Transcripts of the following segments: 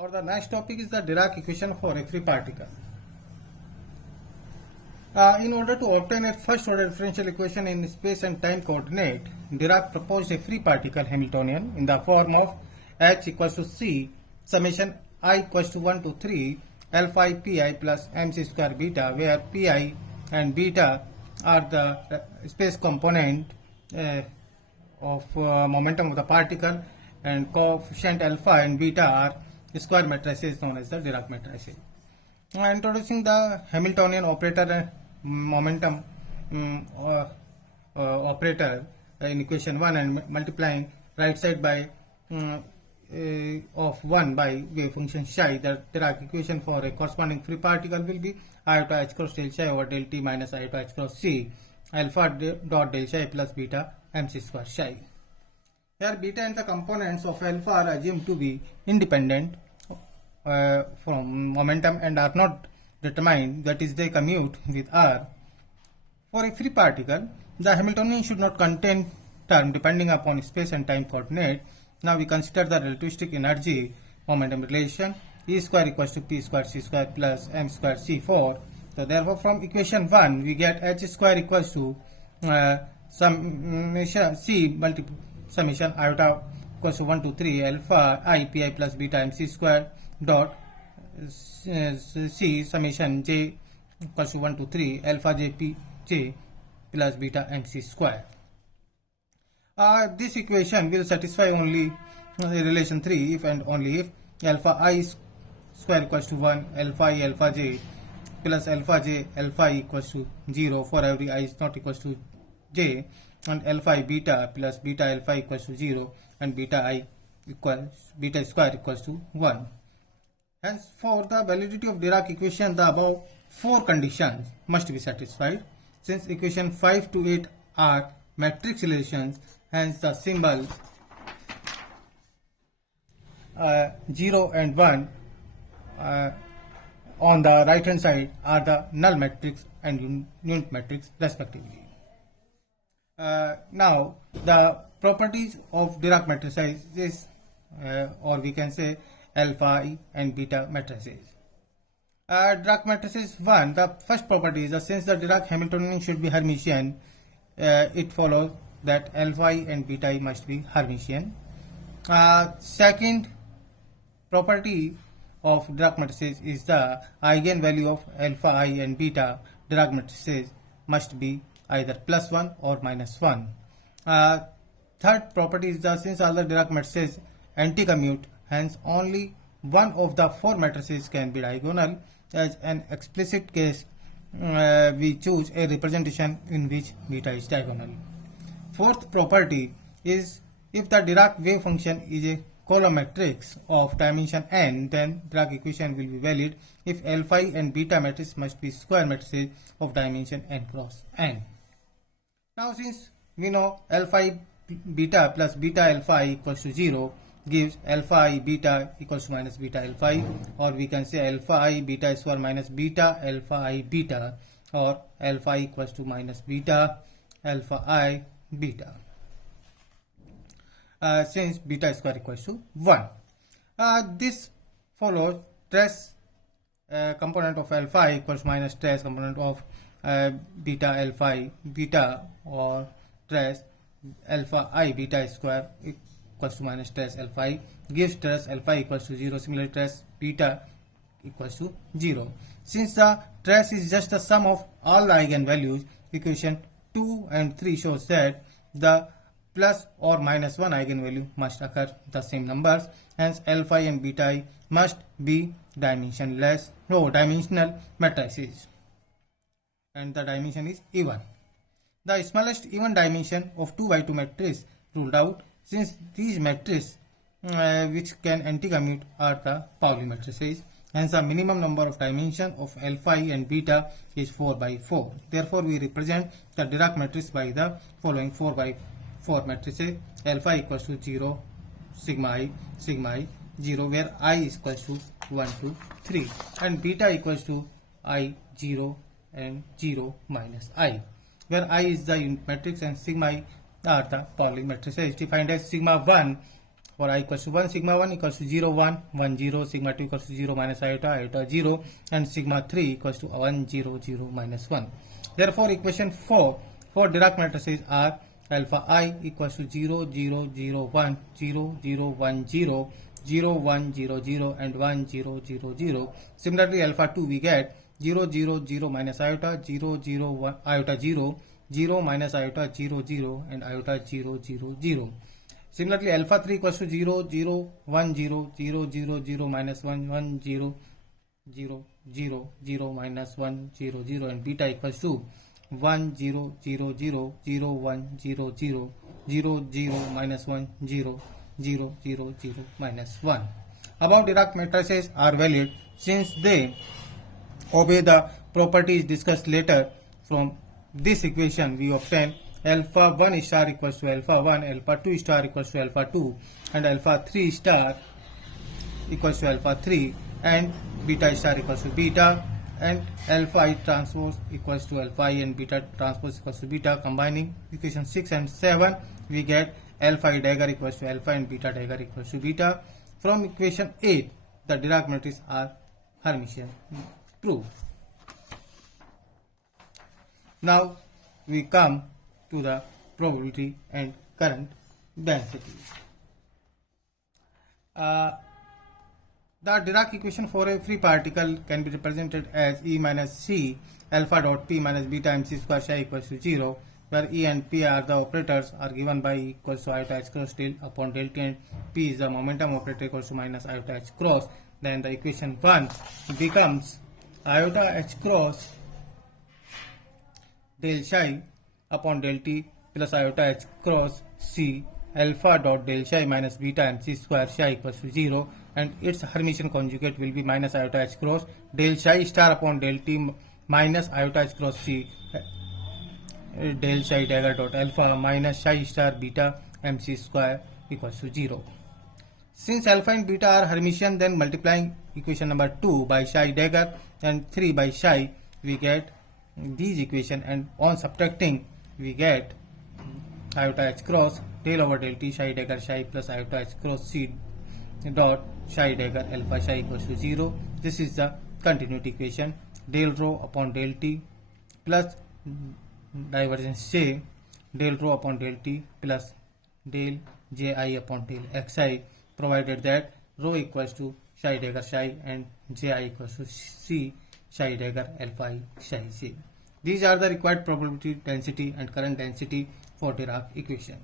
Or the next topic is the Dirac equation for a free particle. In order to obtain a first order differential equation in space and time coordinate, Dirac proposed a free particle Hamiltonian in the form of H equals to C summation I equals to 1 to 3 alpha pi plus mc square beta, where pi and beta are the space component of momentum of the particle, and coefficient alpha and beta are square matrices known as the Dirac matrices. Introducing the Hamiltonian operator and momentum operator in equation 1 and multiplying right side by of 1 by wave function psi, the Dirac equation for a corresponding free particle will be iota h cross del psi over del t minus iota h cross c alpha dot del psi plus beta mc square psi. Here beta and the components of alpha are assumed to be independent from momentum and are not determined, that is, they commute with r. For a free particle, the Hamiltonian should not contain term depending upon space and time coordinate. Now we consider the relativistic energy momentum relation E square equals to P square C square plus M square C4. So therefore from equation 1 we get H square equals to summation C summation iota equals to 1 to 3 alpha I pi plus beta MC square dot C summation J equals to 1 to 3 alpha J P J plus beta MC square. This equation will satisfy only relation 3 if and only if alpha I square equals to 1 alpha I alpha j plus alpha j alpha I equals to 0 for every I is not equals to j, and alpha I beta plus beta alpha equals to 0 and beta I equals beta square equals to 1. Hence for the validity of Dirac equation the above 4 conditions must be satisfied. Since equation 5 to 8 are matrix relations, hence the symbol 0 and 1 on the right hand side are the null matrix and unit matrix respectively. Now the properties of Dirac matrices or we can say alpha I and beta matrices. Dirac matrices 1, the first property is that since the Dirac Hamiltonian should be Hermitian, it follows that alpha I and beta I must be Hermitian. Second property of Dirac matrices is the eigenvalue of alpha I and beta Dirac matrices must be either plus 1 or minus 1. Third property is that since all the Dirac matrices anti-commute, hence only one of the 4 matrices can be diagonal. As an explicit case, we choose a representation in which beta is diagonal. Fourth property is if the Dirac wave function is a column matrix of dimension n, then Dirac equation will be valid if alpha I and beta matrix must be square matrices of dimension n cross n. Now since we know alpha I beta plus beta alpha I equals to 0 gives alpha I beta equals to minus beta alpha I, or we can say alpha I beta square minus beta alpha I beta, or alpha I equals to minus beta alpha I beta, since beta square equals to 1. This follows trace component of alpha I equals to minus trace component of beta alpha I beta, or trace alpha I beta square equals to minus trace alpha I gives trace alpha equals to 0. Similarly, trace beta equals to 0. Since the trace is just the sum of all the eigenvalues, equation 2 and 3 shows that the plus or minus 1 eigenvalue must occur the same numbers. Hence, alpha I and beta I must be dimensional matrices, and the dimension is even. The smallest even dimension of 2 by 2 matrix ruled out, since these matrices which can anti-commute are the Pauli matrices. Hence the minimum number of dimension of alpha I and beta is 4 by 4. Therefore we represent the Dirac matrix by the following 4 by 4 matrices. Alpha equals to 0 sigma I 0, where I is equals to 1 to 3, and beta equals to I 0 and 0 minus I, where I is the unit matrix and sigma I are the Pauli matrices defined as sigma 1 for I equals to 1, sigma 1 equals to 0, 1, 1, 0, sigma 2 equals to 0 minus iota, iota 0, and sigma 3 equals to 1, 0, 0, minus 1. Therefore, equation 4 for Dirac matrices are alpha I equals to 0, 0, 0, 1, 0, 0, 1, 0, 0, 1, 0, 0, and 1, 0, 0, 0. Similarly, alpha 2 we get 0, 0, 0 minus iota, 0, 0, 1, iota 0, 0 minus iota 0, 0, and iota 0, 0, 0. Similarly, alpha 3 equals to 0, 0, 1, 0, 0, 0, 0, minus 1, 1, 0, 0, 0, 0, minus 1, 0, 0, and beta equals to 1, 0, 0, 0, 0, 1, 0, 0, 0, 0, minus 1, 0, 0, 0, 0, minus 1. Above Dirac matrices are valid since they obey the properties discussed later. From this equation we obtain alpha 1 star equals to alpha 1, alpha 2 star equals to alpha 2, and alpha 3 star equals to alpha 3, and beta star equals to beta, and alpha I transpose equals to alpha I, and beta transpose equals to beta. Combining equation 6 and 7 we get alpha I dagger equals to alpha and beta dagger equals to beta. From equation 8 the Dirac matrices are Hermitian. Proof. Now we come to the probability and current density. The Dirac equation for a free particle can be represented as E minus C alpha dot P minus beta MC square psi equals to 0, where E and P are the operators are given by E equals to iota h cross del upon del T, and P is the momentum operator equals to minus iota h cross. Then the equation 1 becomes iota h cross del psi upon del T plus iota h cross C alpha dot del psi minus beta MC square psi equals to 0, and its Hermitian conjugate will be minus iota h cross del psi star upon del T minus iota h cross C del psi dagger dot alpha minus psi star beta MC square equals to 0. Since alpha and beta are Hermitian, then multiplying equation number 2 by psi dagger and 3 by psi we get these equation, and on subtracting we get iota h cross del over del T psi dagger psi plus iota h cross C dot psi dagger alpha psi equals to 0. This is the continuity equation. Del rho upon del T plus divergence J del rho upon del T plus del Ji upon del Xi, provided that rho equals to psi dagger psi and Ji equals to C psi dagger alpha I psi C. These are the required probability density and current density for Dirac equation.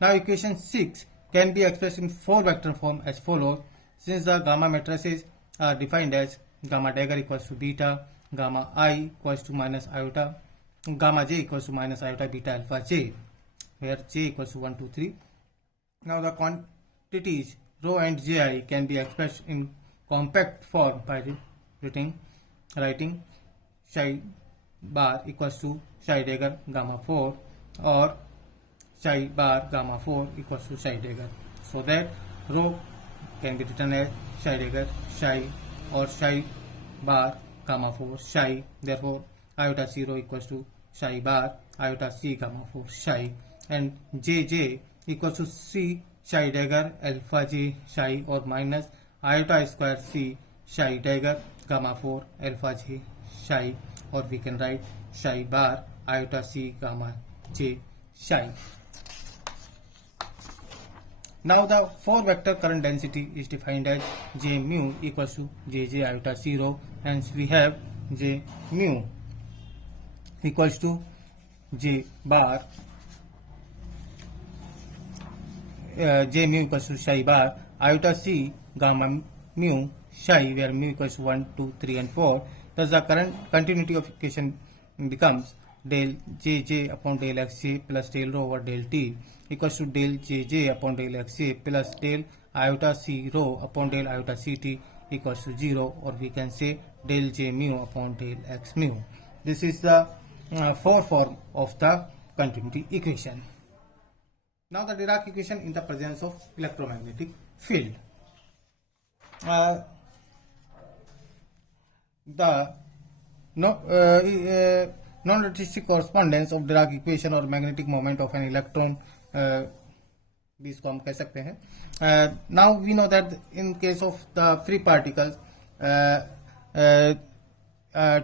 Now equation 6 can be expressed in 4 vector form as follows. Since the gamma matrices are defined as gamma dagger equals to beta, gamma I equals to minus iota, gamma j equals to minus iota beta alpha j, where j equals to 1, 2, 3. Now the quantities rho and ji can be expressed in compact form by writing psi bar equals to psi dagger gamma 4 or psi bar gamma 4 equals to psi dagger, so that rho can be written as psi dagger psi or psi bar gamma 4 psi. Therefore iota 0 equals to psi bar iota c gamma 4 psi, and jj equals to c psi dagger alpha j psi or minus iota square c psi dagger gamma 4 alpha j psi, or we can write psi bar iota c gamma j psi. Now the 4 vector current density is defined as J mu equals to Jj iota 0, hence we have J mu equals to J bar J mu equals to psi bar iota c gamma mu psi, where mu equals to 1, 2, 3 and 4. Thus the current continuity of equation becomes del jj upon del xj plus del rho over del t equals to del jj upon del xj plus del iota c rho upon del iota ct equals to 0, or we can say del j mu upon del x mu. This is the 4th form of the continuity equation. Now the Dirac equation in the presence of electromagnetic field. The non-relativistic correspondence of Dirac equation or magnetic moment of an electron भी इसको हम कह सकते हैं. Now we know that in case of the free particles,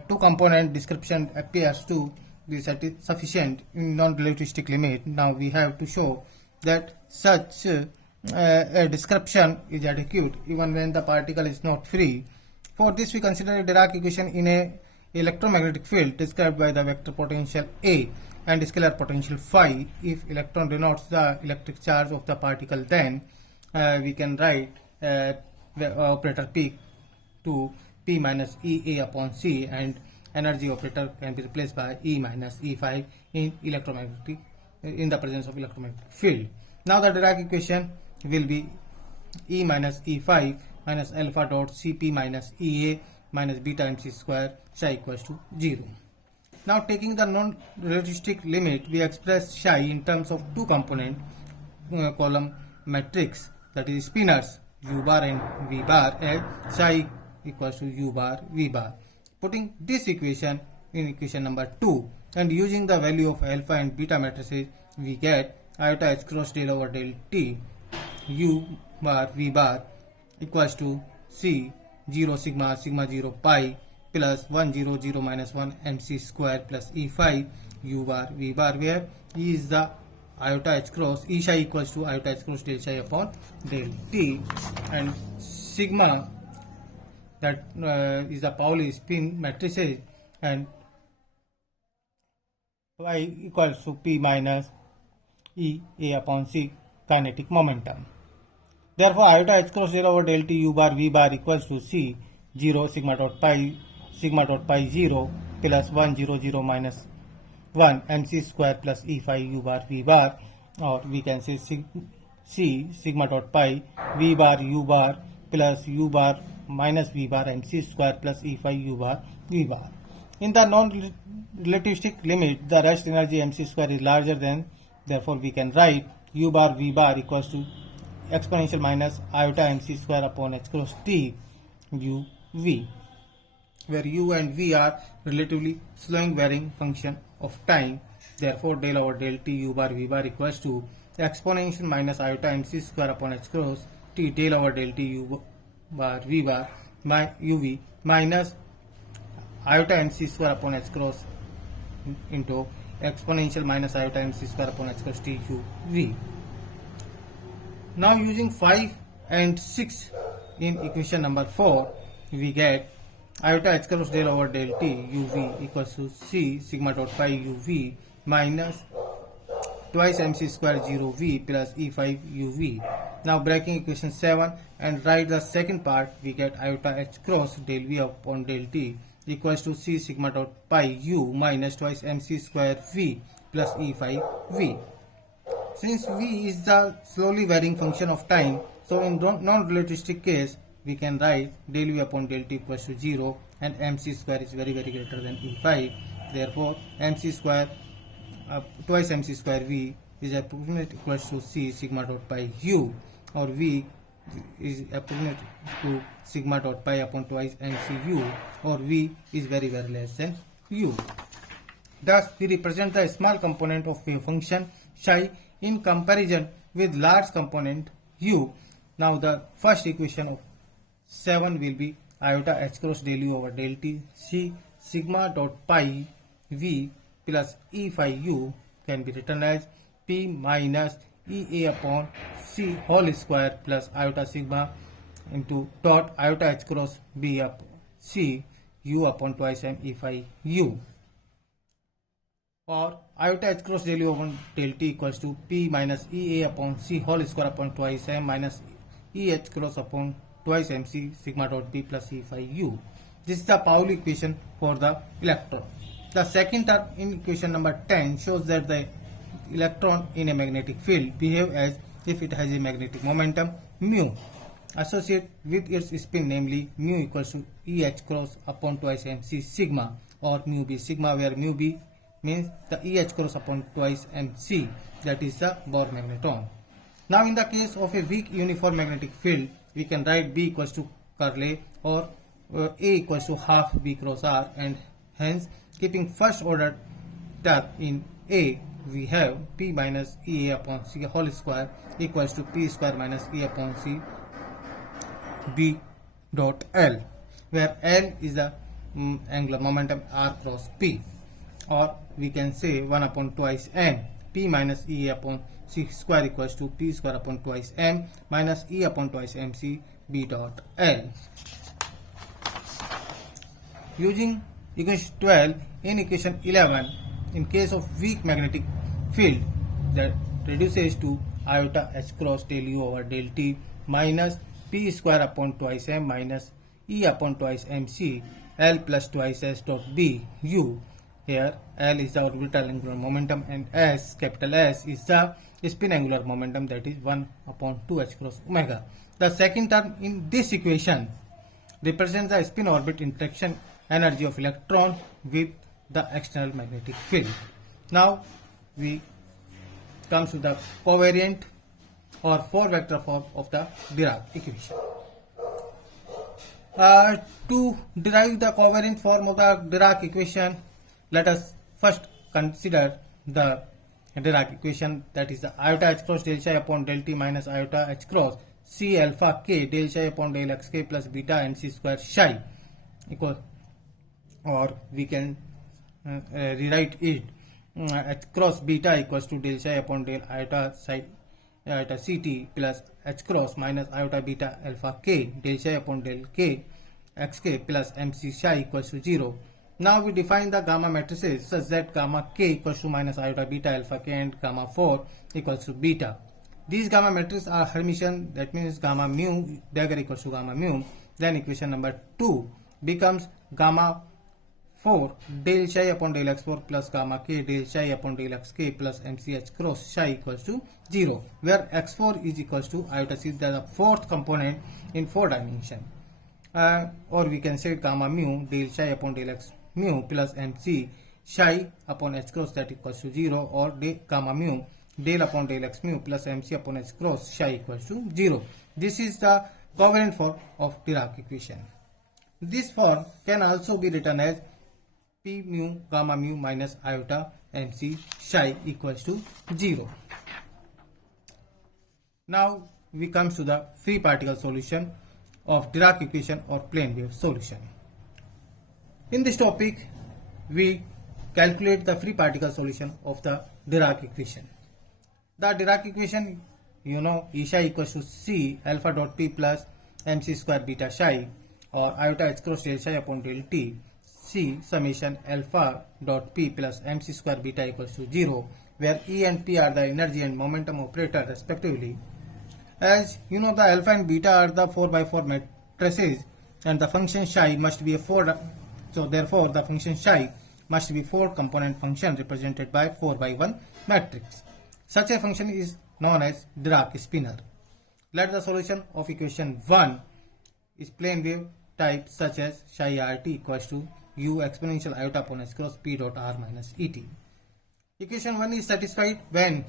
two component description appears to be sufficient in non-relativistic limit. Now we have to show that such a description is adequate even when the particle is not free. For this we consider a Dirac equation in a electromagnetic field described by the vector potential A and scalar potential phi. If electron denotes the electric charge of the particle, then we can write the operator P to P minus EA upon C, and energy operator can be replaced by E minus E5 in the presence of electromagnetic field. Now the Dirac equation will be E minus E5 minus alpha dot Cp minus Ea minus beta mc square psi equals to 0. Now taking the non-relativistic limit, we express psi in terms of two component column matrix, that is spinors u bar and v bar, as psi equals to u bar v bar. Putting this equation in equation number 2 and using the value of alpha and beta matrices, we get iota h cross del over del t u bar v bar equals to c 0 sigma sigma 0 pi plus 1 0 0 minus 1 mc square plus e5 u bar v bar, where e is the iota h cross, e psi equals to iota h cross del psi upon del t, and sigma, that is the Pauli spin matrices, and y equals to p minus e a upon c kinetic momentum. Therefore iota h cross del over del t u bar v bar equals to c 0 sigma dot pi 0 plus 1 0 0 minus 1 mc square plus e5 u bar v bar, or we can say c sigma dot pi v bar u bar plus u bar minus v bar mc square plus e5 u bar v bar. In the non-relativistic limit, the rest energy mc square is larger than, therefore we can write u bar v bar equals to exponential minus iota mc square upon h cross t u v, where u and v are relatively slowing varying function of time. Therefore del over del t u bar v bar equals to exponential minus iota mc square upon h cross t del over del t u bar v bar uv minus iota mc square upon h cross into exponential minus iota mc square upon h cross t u v. Now using 5 and 6 in equation number 4, we get iota h cross del over del t uv equals to c sigma dot pi uv minus twice mc square 0v plus e5 uv. Now breaking equation 7 and write the second part, we get iota h cross del v upon del t equals to c sigma dot pi u minus twice mc square v plus e5 v. Since v is the slowly varying function of time, so in non-relativistic case we can write del v upon del t equals to 0 and mc square is very greater than e5. Therefore mc square twice mc square v is approximate equals to c sigma dot pi u, or v is approximate to sigma dot pi upon twice mc u, or v is very less than u. Thus we represent the small component of wave function psi in comparison with large component u. Now the first equation of 7 will be iota h cross del u over del t c sigma dot pi v plus e phi u can be written as p minus ea upon c whole square plus iota sigma into dot iota h cross b up c u upon twice m e phi u, or iota h cross del u upon del t equals to p minus ea upon c whole square upon twice m minus e h cross upon twice mc sigma dot b plus e phi u. This is the Pauli equation for the electron. The second term in equation number 10 shows that the electron in a magnetic field behave as if it has a magnetic momentum mu associated with its spin, namely mu equals to E h cross upon twice mc sigma, or mu b sigma, where mu b means the E h cross upon twice mc, that is the Bohr magneton. Now in the case of a weak uniform magnetic field, we can write B equals to curl A, or A equals to half B cross R, and hence keeping first order term in A, we have P minus E upon C whole square equals to P square minus E upon C B dot L, where L is the angular momentum R cross P, or we can say 1 upon twice M. P minus E upon C square equals to P square upon twice M minus E upon twice MC B dot L. Using equation 12, in equation 11, in case of weak magnetic field, that reduces to iota H cross del U over del T minus P square upon twice M minus E upon twice MC L plus twice S dot B U. Here L is the orbital angular momentum and S, capital S, is the spin angular momentum, that is 1 upon 2 H cross omega. The second term in this equation represents the spin orbit interaction energy of electron with the external magnetic field. Now we come to the covariant or 4-vector form of the Dirac equation. To derive the covariant form of the Dirac equation, let us first consider the Dirac equation, that is the iota H cross del psi upon del T minus iota H cross C alpha K del psi upon del x k plus beta and C square psi equal, or we can rewrite it H cross beta equals to del psi upon del iota ct plus H cross minus iota beta alpha K del psi upon del K xk plus MC psi equals to 0. Now we define the gamma matrices such that gamma K equals to minus iota beta alpha K and gamma 4 equals to beta. These gamma matrices are Hermitian, that means gamma mu dagger equals to gamma mu. Then equation number 2 becomes gamma 4 del psi upon del x4 plus gamma K del psi upon del xk plus MCH cross psi equals to 0, where x4 is equals to iota c, the fourth component in 4 dimension. Or we can say gamma mu del psi upon del x mu plus MC psi upon h cross, that equals to 0, or gamma mu del upon del x mu plus MC upon h cross psi equals to 0. This is the covariant form of Dirac equation. This form can also be written as P mu gamma mu minus iota MC psi equals to 0. Now we come to the free particle solution of Dirac equation or plane wave solution. In this topic, we calculate the free particle solution of the Dirac equation. The Dirac equation, you know, E psi equals to C alpha dot P plus MC square beta psi, or iota H cross del psi upon del T C summation alpha dot P plus MC square beta equals to 0, where E and P are the energy and momentum operator respectively. As you know, the alpha and beta are the 4x4 matrices and the function psi must be a 4, so therefore the function psi must be 4 component function represented by 4x1 matrix. Such a function is known as Dirac spinor. Let the solution of equation 1 is plane wave type such as psi rt equals to u exponential iota upon h cross p dot r minus et. Equation 1 is satisfied when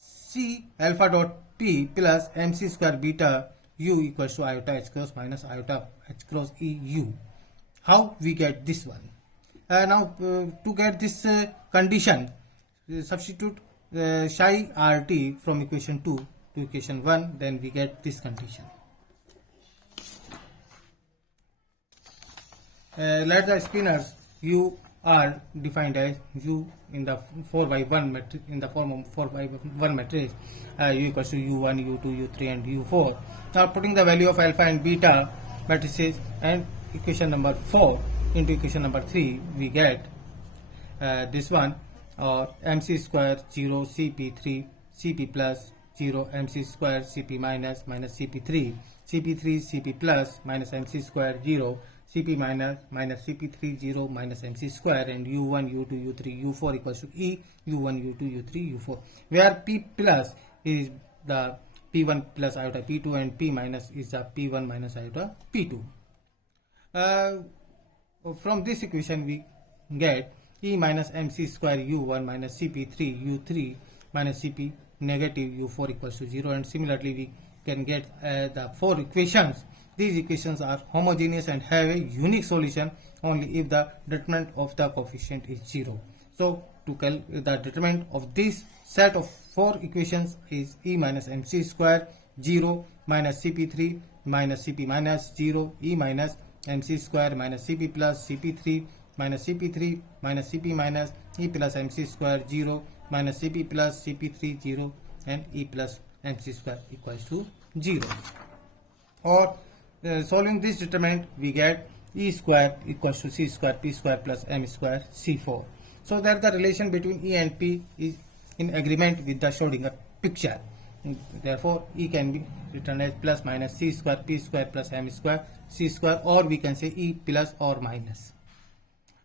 C alpha dot P plus MC square beta U equals to iota H cross minus iota H cross EU. How we get this one? Now to get this condition, substitute psi RT from equation 2 to equation 1, then we get this condition. Let the spinors U are defined as U in the 4x1 matrix, in the form of 4x1 matrix, U equals to U1, U2, U3 and U4. Now putting the value of alpha and beta matrices and equation number 4 into equation number 3, we get this one, or MC square 0 CP3 CP plus 0 MC square CP minus minus CP3 CP3 CP plus minus MC square 0 CP minus minus CP3 0 minus MC square, and U1, U2, U3, U4 equals to E U1, U2, U3, U4, where P plus is the P1 plus iota P2 and P minus is the P1 minus iota P2. From this equation we get E minus MC square U1 minus CP3 U3 minus CP negative U4 equals to 0, and similarly we can get the 4 equations. These equations are homogeneous and have a unique solution only if the determinant of the coefficient is 0. So the determinant of this set of 4 equations is E minus MC square 0 minus CP3 minus CP minus 0 E minus MC square minus CP plus CP3 minus CP3 minus CP minus E plus MC square 0 minus CP plus CP3 0 and E plus MC square equals to 0. Or solving this determinant we get E square equals to C square P square plus M square C4. So that the relation between E and P is in agreement with the Schrodinger picture. Therefore, E can be written as plus minus C square P square plus M square C square, or we can say E plus or minus.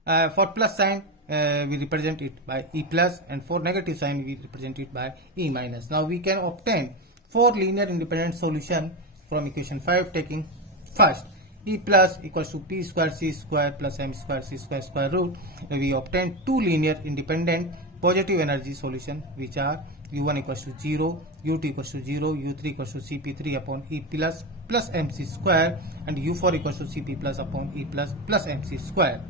For plus sign we represent it by E plus, and for negative sign we represent it by E minus. Now we can obtain 4 linear independent solution from equation 5, taking first E plus equals to P square C square plus M square C square square root. We obtain 2 linear independent positive energy solution, which are U1 equals to 0, U2 equals to 0, U3 equals to CP3 upon E plus plus MC square, and U4 equals to CP plus upon E plus plus MC square.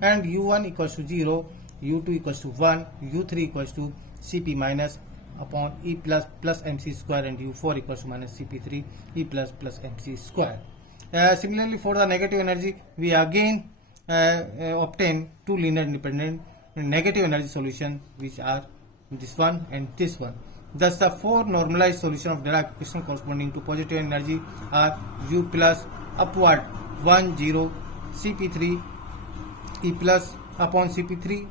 And U1 equals to 0, U2 equals to 1, U3 equals to CP minus upon E plus plus MC square, and U4 equals to minus CP3 E plus plus MC square. Similarly, for the negative energy, we again obtain 2 linear independent negative energy solution, which are this one and this one. Thus, the 4 normalized solution of Dirac equation corresponding to positive energy are U plus upward 1 0 CP3 E plus upon CP3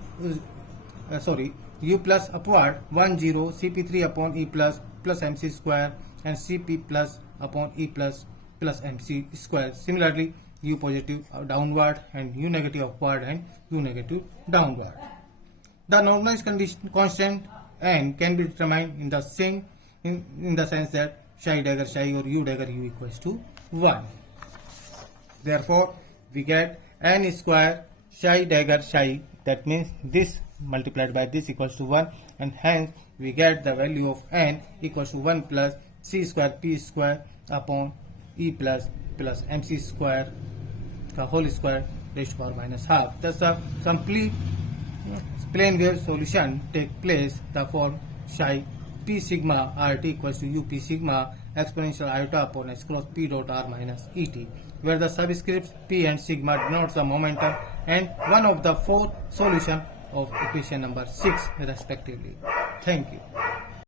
U plus upward 1 0 CP3 upon E plus plus MC square, and CP plus upon E plus plus MC square. Similarly, U positive downward and U negative upward and U negative downward. The normalized constant n can be determined in the same in the sense that psi dagger psi or U dagger U equals to 1. Therefore, we get n square psi dagger psi, that means this multiplied by this equals to 1, and hence we get the value of n equals to 1 plus C square P square upon E plus plus MC square the whole square raised to power minus half. Thus, the complete plane wave solution take place the form psi P sigma RT equals to U P sigma exponential iota upon h cross P dot R minus ET, where the subscripts P and sigma denotes the momentum and one of the 4 solution of equation number 6 respectively. Thank you.